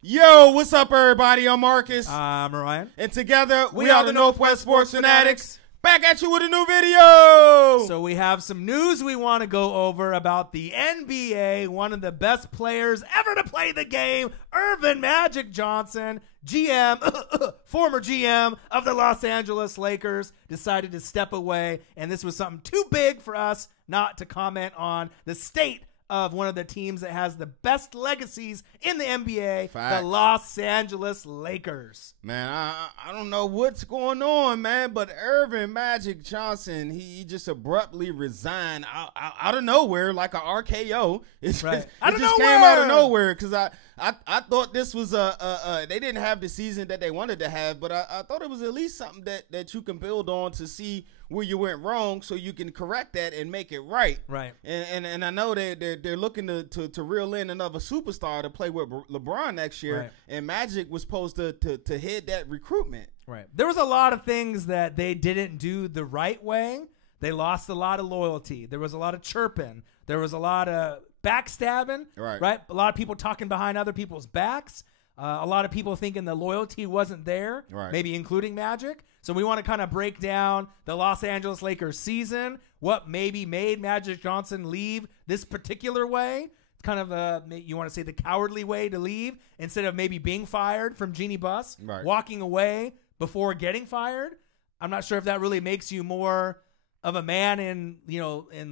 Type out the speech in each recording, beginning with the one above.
Yo, what's up, everybody? I'm Marcus. I'm Ryan. And together, we are the Northwest Sports Fanatics. Back at you with a new video. So we have some news we want to go over about the NBA. One of the best players ever to play the game, Earvin Magic Johnson, GM, former GM of the Los Angeles Lakers, decided to step away. And this was something too big for us not to comment on. The state of one of the teams that has the best legacies in the NBA, Facts. the Los Angeles Lakers. Man, I don't know what's going on, man, but Earvin Magic Johnson, he just abruptly resigned out of nowhere like a RKO. It just came out of nowhere because I thought this was they didn't have the season that they wanted to have, but I thought it was at least something that you can build on to see where you went wrong so you can correct that and make it right. Right. And I know they're looking to reel in another superstar to play with LeBron next year, right. And Magic was supposed to head that recruitment. Right. There was a lot of things that they didn't do the right way. They lost a lot of loyalty. There was a lot of chirping. There was a lot of backstabbing. Right. A lot of people talking behind other people's backs. A lot of people thinking the loyalty wasn't there, right. Maybe including Magic. So we want to kind of break down the Los Angeles Lakers season, what maybe made Magic Johnson leave this particular way. It's kind of you want to say the cowardly way to leave instead of maybe being fired from Jeannie Buss, right. Walking away before getting fired. I'm not sure if that really makes you more of a man in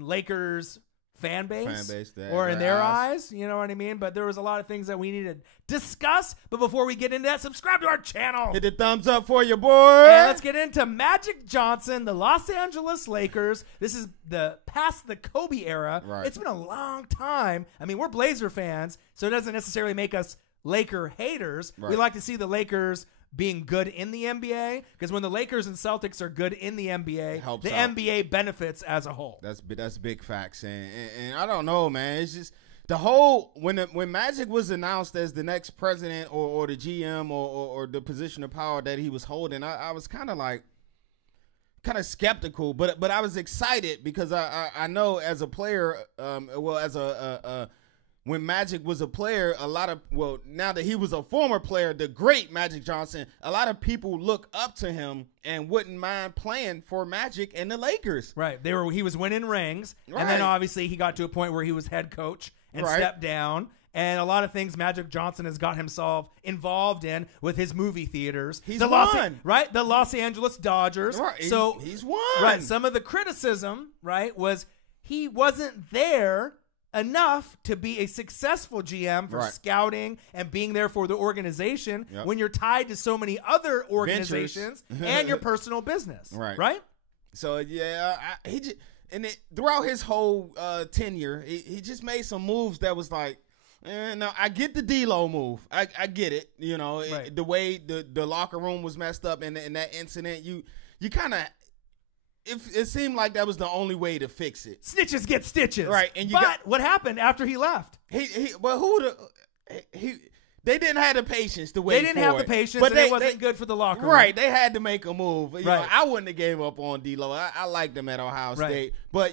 Lakers fan base or in their eyes, you know what I mean? But there was a lot of things that we need to discuss. But before we get into that, subscribe to our channel. Hit the thumbs up for you, boy. And let's get into Magic Johnson, the Los Angeles Lakers. This is past the Kobe era. Right. It's been a long time. I mean, we're Blazer fans, so it doesn't necessarily make us Laker haters. Right. We like to see the Lakers being good in the NBA, because when the Lakers and Celtics are good in the NBA, the NBA benefits as a whole. That's big facts, and I don't know, man. It's just the whole when Magic was announced as the next president or the GM or the position of power that he was holding, I was kind of skeptical, but I was excited because I know as a player, when Magic was a player, now that he was a former player, the great Magic Johnson, a lot of people look up to him and wouldn't mind playing for Magic and the Lakers. Right. He was winning rings, right. And then obviously he got to a point where he was head coach and stepped down. And a lot of things Magic Johnson has got himself involved in with his movie theaters. He's won. The Los Angeles Dodgers. Right. So he's won. Right. Some of the criticism, was he wasn't there enough to be a successful GM for scouting and being there for the organization when you're tied to so many other organizations and your personal business. Right? So, throughout his whole tenure, he just made some moves that was like, no, I get the D-Lo move. I get it. The way the locker room was messed up in that incident, you kind of, it seemed like that was the only way to fix it. Snitches get stitches. Right. But what happened after he left? They didn't have the patience to wait for it. They didn't have the patience, but it wasn't good for the locker room. Right. They had to make a move. Right. I wouldn't have gave up on D-Lo. I liked him at Ohio State. But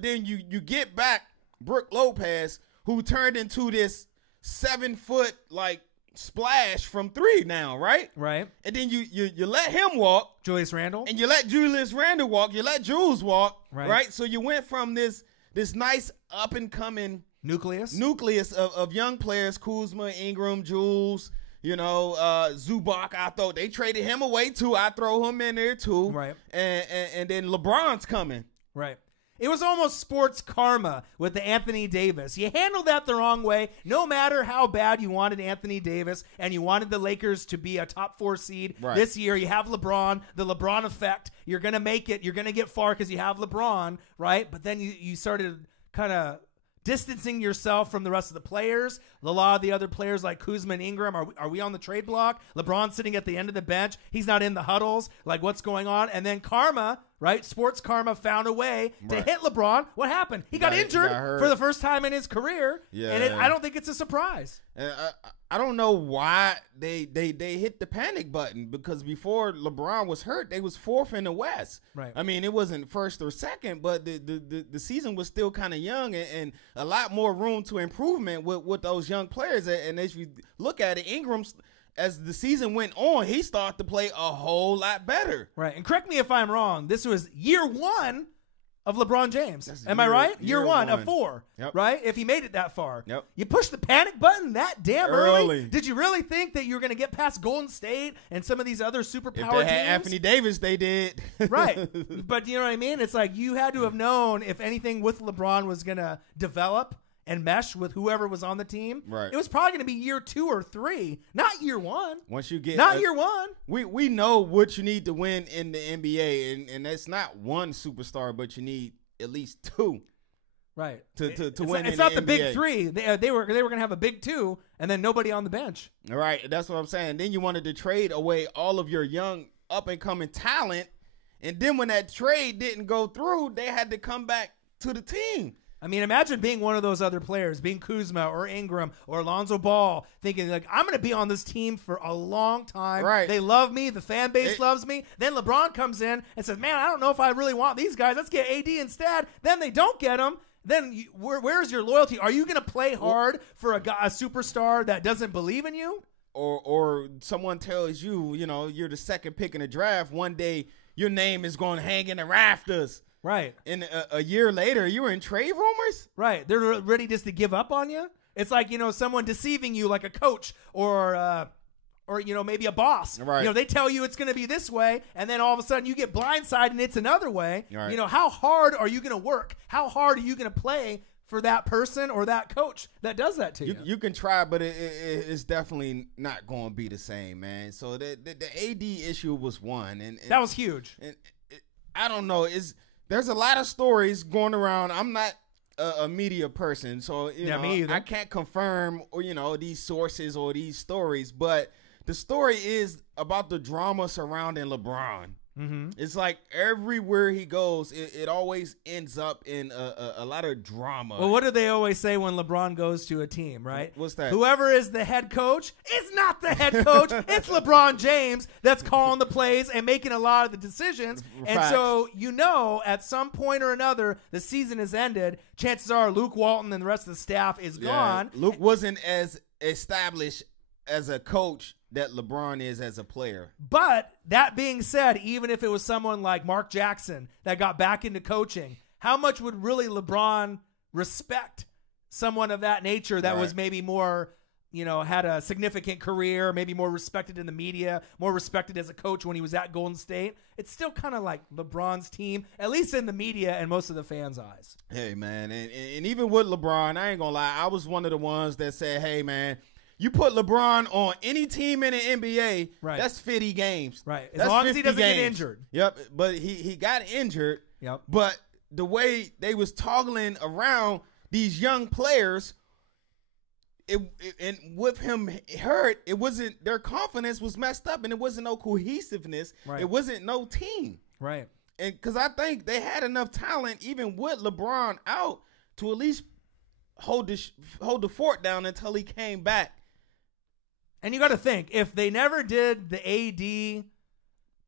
then you get back Brook Lopez, who turned into this 7-foot, splash from 3 now, right? Right. And then you let him walk. Julius Randle. And you let Julius Randle walk. You let Jules walk. Right? So you went from this nice up-and-coming nucleus of young players, Kuzma, Ingram, Jules, Zubac. I thought they traded him away too. I throw him in there too. Right. And then LeBron's coming. Right. It was almost sports karma with the Anthony Davis. You handled that the wrong way. No matter how bad you wanted Anthony Davis and you wanted the Lakers to be a top 4 seed this year, you have LeBron, the LeBron effect. You're going to make it. You're going to get far because you have LeBron, right? But then you started kind of distancing yourself from the rest of the players. A lot of the other players like Kuzma and Ingram, are we on the trade block? LeBron's sitting at the end of the bench. He's not in the huddles. What's going on? And then karma, right? Sports Karma found a way to hit LeBron. What happened? He got injured for the first time in his career, and I don't think it's a surprise. I don't know why they hit the panic button, because before LeBron was hurt, they was 4th in the West. Right. I mean, it wasn't 1st or 2nd, but the season was still kind of young, and a lot more room to improvement with those young players. And as you look at it, Ingram, as the season went on, he started to play a whole lot better. Right. And correct me if I'm wrong, this was year 1 of LeBron James. Am I right? Year one of 4, right? If he made it that far. You pushed the panic button that damn early. Did you really think that you were going to get past Golden State and some of these other superpower teams? Anthony Davis, they did. Right. But you know what I mean? It's like you had to have known if anything with LeBron was going to develop and mesh with whoever was on the team. Right. It was probably going to be year 2 or 3, not year 1. Once you get year 1. We know what you need to win in the NBA, and that's not one superstar, but you need at least 2. Right. To win. It's not the big 3. They were going to have a big 2 and then nobody on the bench. All right. That's what I'm saying. Then you wanted to trade away all of your young up and coming talent, and then when that trade didn't go through, they had to come back to the team. I mean, imagine being one of those other players, being Kuzma or Ingram or Alonzo Ball, thinking like, I'm going to be on this team for a long time. Right. They love me. The fan base loves me. Then LeBron comes in and says, man, I don't know if I really want these guys. Let's get AD instead. Then they don't get him. Then where's your loyalty? Are you going to play hard for a superstar that doesn't believe in you? Or someone tells you, you're the 2nd pick in the draft. One day your name is going to hang in the rafters. Right. And a year later, you were in trade rumors? Right. They're ready just to give up on you. It's like, someone deceiving you like a coach or maybe a boss. Right. They tell you it's going to be this way, and then all of a sudden you get blindsided and it's another way. Right. How hard are you going to work? How hard are you going to play for that person or that coach that does that to you? You can try, but it's definitely not going to be the same, man. So the AD issue was one. And that was huge. And I don't know. There's a lot of stories going around. I'm not a media person, so me either. I can't confirm these sources or these stories, but the story is about the drama surrounding LeBron. Mm-hmm. It's like everywhere he goes, it always ends up in a lot of drama. Well, what do they always say when LeBron goes to a team, right? What's that? Whoever is the head coach is not the head coach. It's LeBron James that's calling the plays and making a lot of the decisions. And so, at some point or another, the season has ended. Chances are Luke Walton and the rest of the staff is gone. Luke wasn't as established as a coach that LeBron is as a player. But that being said, even if it was someone like Mark Jackson that got back into coaching, how much would really LeBron respect someone of that nature that was maybe more, had a significant career, maybe more respected in the media, more respected as a coach when he was at Golden State? It's still kind of like LeBron's team, at least in the media and most of the fans' eyes. Hey, man, and even with LeBron, I ain't gonna lie, I was one of the ones that said, hey, man, you put LeBron on any team in the NBA, that's 50 games. Right. As long as he doesn't get injured. Yep. But he got injured. Yep. But the way they was toggling around these young players, and with him hurt, it wasn't, their confidence was messed up, and it wasn't no cohesiveness. Right. It wasn't no team. Right. And because I think they had enough talent, even with LeBron out, to at least hold the fort down until he came back. And you got to think, if they never did the AD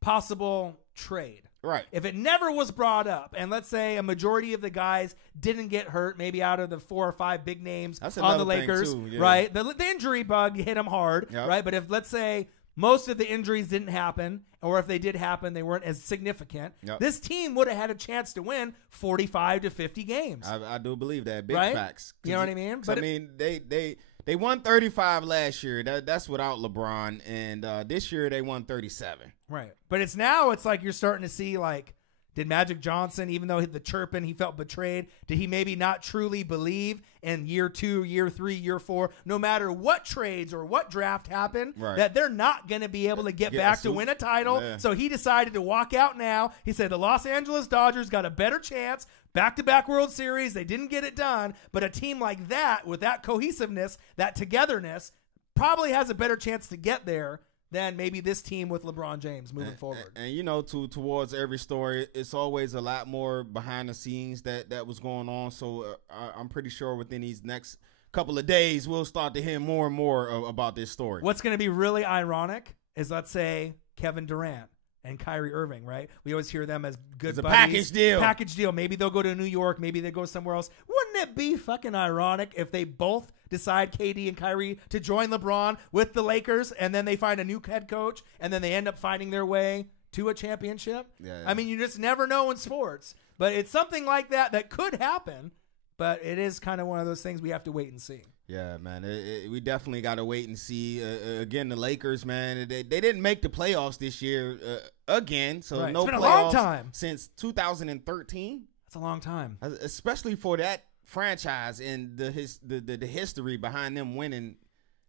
possible trade, right? If it never was brought up, and let's say a majority of the guys didn't get hurt, maybe out of the 4 or 5 big names on the Lakers, too, right? The injury bug hit them hard, yep. right? But if, let's say, most of the injuries didn't happen, or if they did happen, they weren't as significant, yep. This team would have had a chance to win 45 to 50 games. I do believe that. Big right? facts. You know what I mean? But I mean, they won 35 last year. That's without LeBron. And this year they won 37. Right. But it's like you're starting to see, like, did Magic Johnson, even though the chirping, he felt betrayed, did he maybe not truly believe in year 2, year 3, year 4, no matter what trades or what draft happened, that they're not going to be able to get back to win a title? Yeah. So he decided to walk out now. He said the Los Angeles Dodgers got a better chance. Back-to-back World Series, they didn't get it done, but a team like that, with that cohesiveness, that togetherness, probably has a better chance to get there than maybe this team with LeBron James moving forward. And towards every story, it's always a lot more behind the scenes that was going on. So I'm pretty sure within these next couple of days, we'll start to hear more and more about this story. What's going to be really ironic is, let's say, Kevin Durant and Kyrie Irving, right? We always hear them as good buddies. Package deal. Maybe they'll go to New York. Maybe they go somewhere else. Wouldn't it be fucking ironic if they both decide, KD and Kyrie, to join LeBron with the Lakers, and then they find a new head coach, and then they end up finding their way to a championship? Yeah. I mean, you just never know in sports. But it's something like that could happen. But it is kind of one of those things we have to wait and see. Yeah, man. We definitely got to wait and see. Again, the Lakers, man, they didn't make the playoffs this year again. So right. no it's been playoffs a long time. Since 2013. That's a long time. Especially for that franchise and the history behind them winning.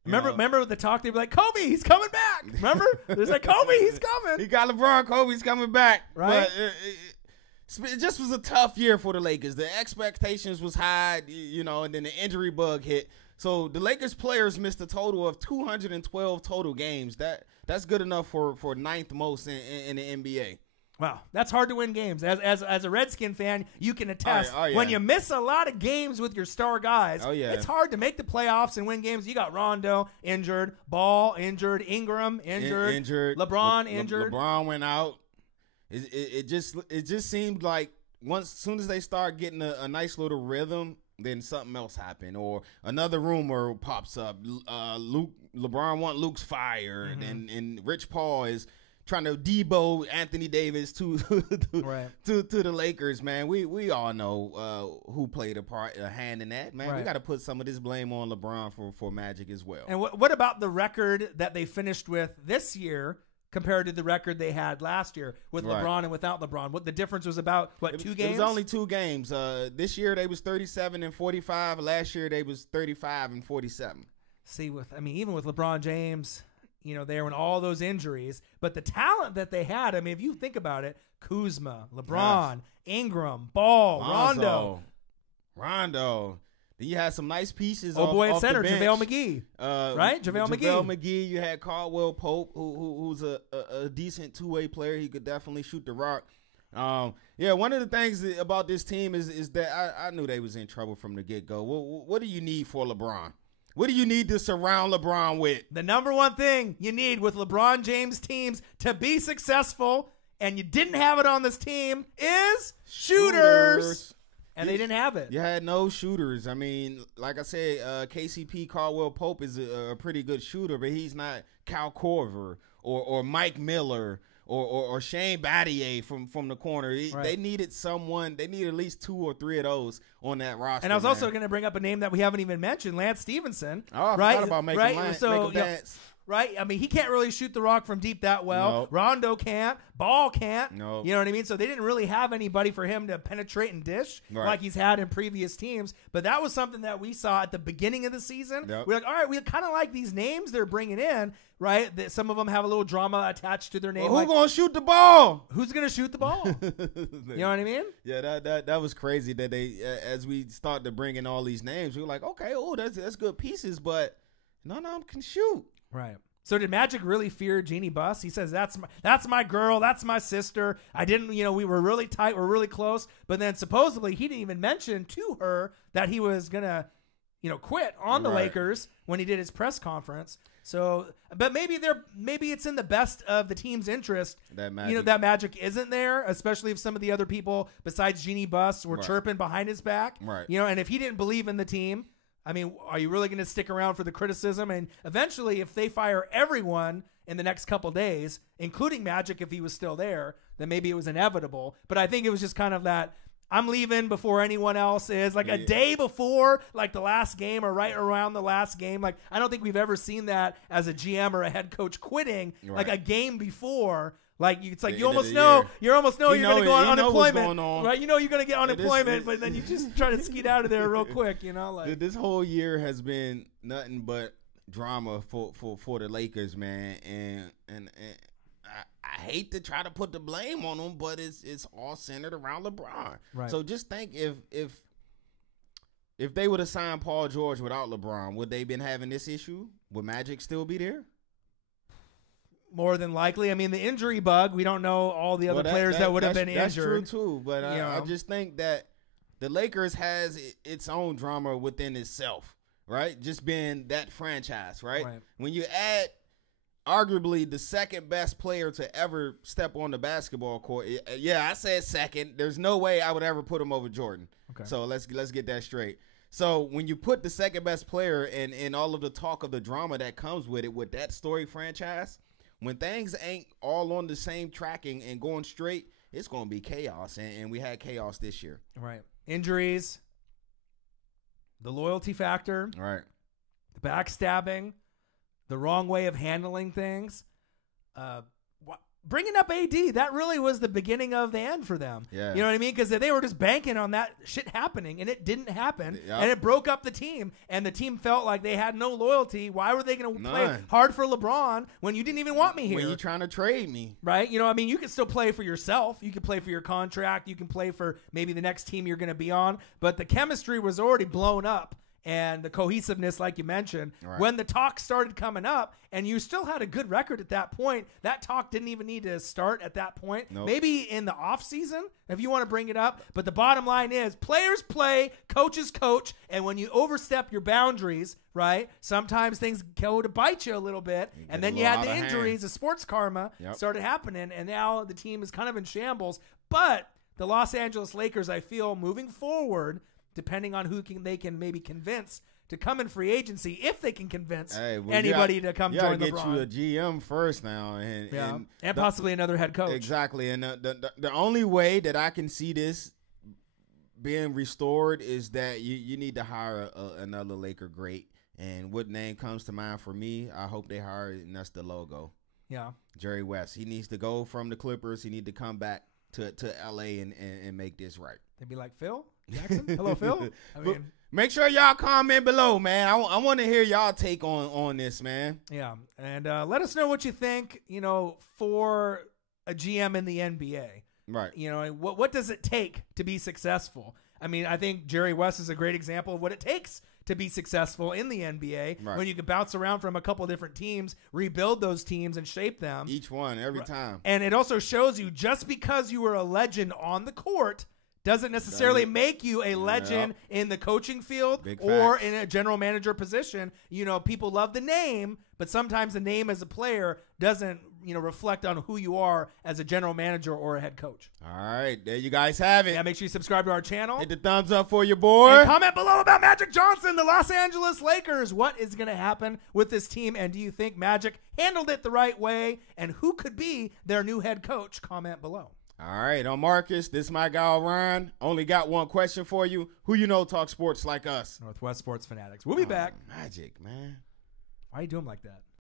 Remember the talk? They were like, Kobe, he's coming back. Remember? There's like, Kobe, he's coming. He got LeBron. Kobe's coming back. Right. But, it just was a tough year for the Lakers. The expectations was high, and then the injury bug hit. So the Lakers players missed a total of 212 total games. That's good enough for ninth most in the NBA. Wow, that's hard to win games. As a Redskin fan, you can attest. When you miss a lot of games with your star guys, it's hard to make the playoffs and win games. You got Rondo injured, Ball injured, Ingram injured, LeBron injured. LeBron went out. It just seemed like soon as they start getting a nice little rhythm, then something else happened, or another rumor pops up. LeBron want Luke's fired, and Rich Paul is trying to debo Anthony Davis to the Lakers. Man, we all know who played a hand in that. Man, we got to put some of this blame on LeBron for Magic as well. And what about the record that they finished with this year compared to the record they had last year with LeBron and without LeBron? What the difference was about, 2 games? It was only 2 games. This year they was 37-45. Last year they was 35-47. See, even with LeBron James, there when all those injuries, but the talent that they had, if you think about it, Kuzma, LeBron, Ingram, Ball, Rondo. Then you had some nice pieces. Boy at center, JaVale McGee, right? JaVale McGee. You had Caldwell Pope, who's a decent two-way player. He could definitely shoot the rock. One of the things about this team is that I knew they was in trouble from the get-go. What do you need for LeBron? What do you need to surround LeBron with? The number one thing you need with LeBron James teams to be successful, and you didn't have it on this team, is shooters. And they didn't have it. You had no shooters. Like I said, KCP, Caldwell Pope is a pretty good shooter, but he's not Kyle Korver or Mike Miller or Shane Battier from the corner. They needed someone. They needed at least 2 or 3 of those on that roster. And I was also going to bring up a name that we haven't even mentioned, Lance Stevenson. Oh, I forgot about making Lance. So, dance. Right? He can't really shoot the rock from deep that well. Nope. Rondo can't. Ball can't. Nope. You know what I mean? So they didn't really have anybody for him to penetrate and dish like he's had in previous teams. But that was something that we saw at the beginning of the season. Yep. We're like, all right, we kind of like these names they're bringing in, right? That some of them have a little drama attached to their name. Well, who's going to shoot the ball? Who's going to shoot the ball? You know what I mean? Yeah, that was crazy that they, as we started to bring in all these names, we were like, okay, that's good pieces, but none of them can shoot. Right. So did Magic really fear Jeannie Buss? He says, that's my girl, that's my sister. I didn't, we were really tight, we're really close. But then supposedly he didn't even mention to her that he was gonna, quit on the Lakers when he did his press conference. So, but maybe it's in the best of the team's interest that Magic isn't there, especially if some of the other people besides Jeannie Buss were chirping behind his back. Right. And if he didn't believe in the team. Are you really going to stick around for the criticism? And eventually, if they fire everyone in the next couple days, including Magic if he was still there, then maybe it was inevitable. But I think it was just kind of that, I'm leaving before anyone else is. Like a day before, like the last game or right around the last game. Like I don't think we've ever seen that as a GM or a head coach quitting like a game before. Like it's like you almost know you're going to go on unemployment, right? You're going to get unemployment, but then you just try to skeet out of there real quick, Like this whole year has been nothing but drama for the Lakers, man, and I hate to try to put the blame on them, but it's all centered around LeBron. Right. So just think if they would have signed Paul George without LeBron, would they been having this issue? Would Magic still be there? more than likely. I mean, the injury bug, we don't know all the other players that would have been injured. That's true, too. But I just think that the Lakers has its own drama within itself, right? Just being that franchise, right? When you add arguably the second best player to ever step on the basketball court. Yeah, I said second. There's no way I would ever put him over Jordan. Okay. So let's get that straight. So when you put the second best player and all of the talk of the drama that comes with it, with that story franchise, when things ain't all on the same tracking and going straight, it's going to be chaos. And we had chaos this year. Right. Injuries, the loyalty factor, right, the backstabbing, the wrong way of handling things. Bringing up AD, that really was the beginning of the end for them. Yeah. You know what I mean? Because they were just banking on that shit happening, and it didn't happen. Yep. And it broke up the team, and the team felt like they had no loyalty. Why were they going to play hard for LeBron when you didn't even want me here? When you're trying to trade me. Right? You know, I mean, you can still play for yourself. You can play for your contract. You can play for maybe the next team you're going to be on. But the chemistry was already blown up. And the cohesiveness, like you mentioned, when the talk started coming up, and you still had a good record at that point, that talk didn't even need to start at that point. Nope. Maybe in the offseason, if you want to bring it up. But the bottom line is players play, coaches coach, and when you overstep your boundaries, right, sometimes things go to bite you a little bit. And then you had the injuries, the sports karma started happening, and now the team is kind of in shambles. But the Los Angeles Lakers, I feel, moving forward, depending on who they can maybe convince to come in free agency, if they can convince anybody to come join LeBron. You got to get you a GM first now. And possibly another head coach. Exactly. And the only way that I can see this being restored is that you need to hire another Laker great. And what name comes to mind for me, I hope they hire, and that's the logo. Yeah. Jerry West. He needs to go from the Clippers. He needs to come back to L.A. and make this right. They'd be like, Phil Jackson? Hello, Phil? I mean, make sure y'all comment below, man. I want to hear y'all take on this, man. Yeah, and let us know what you think, for a GM in the NBA. Right. What does it take to be successful? I mean, I think Jerry West is a great example of what it takes to be successful in the NBA, when you can bounce around from a couple different teams, rebuild those teams, and shape them. Each one, every time. And it also shows you just because you were a legend on the court doesn't necessarily make you a legend in the coaching field or in a general manager position. People love the name, but sometimes the name as a player doesn't, reflect on who you are as a general manager or a head coach. All right, there you guys have it. Yeah, make sure you subscribe to our channel. Hit the thumbs up for your boy. And comment below about Magic Johnson, the Los Angeles Lakers. What is going to happen with this team, and do you think Magic handled it the right way, and who could be their new head coach? Comment below. All right, I'm Marcus. This is my guy, Ryan. Only got one question for you. Who talk sports like us? Northwest Sports Fanatics. We'll be back. Magic, man. Why you do him like that?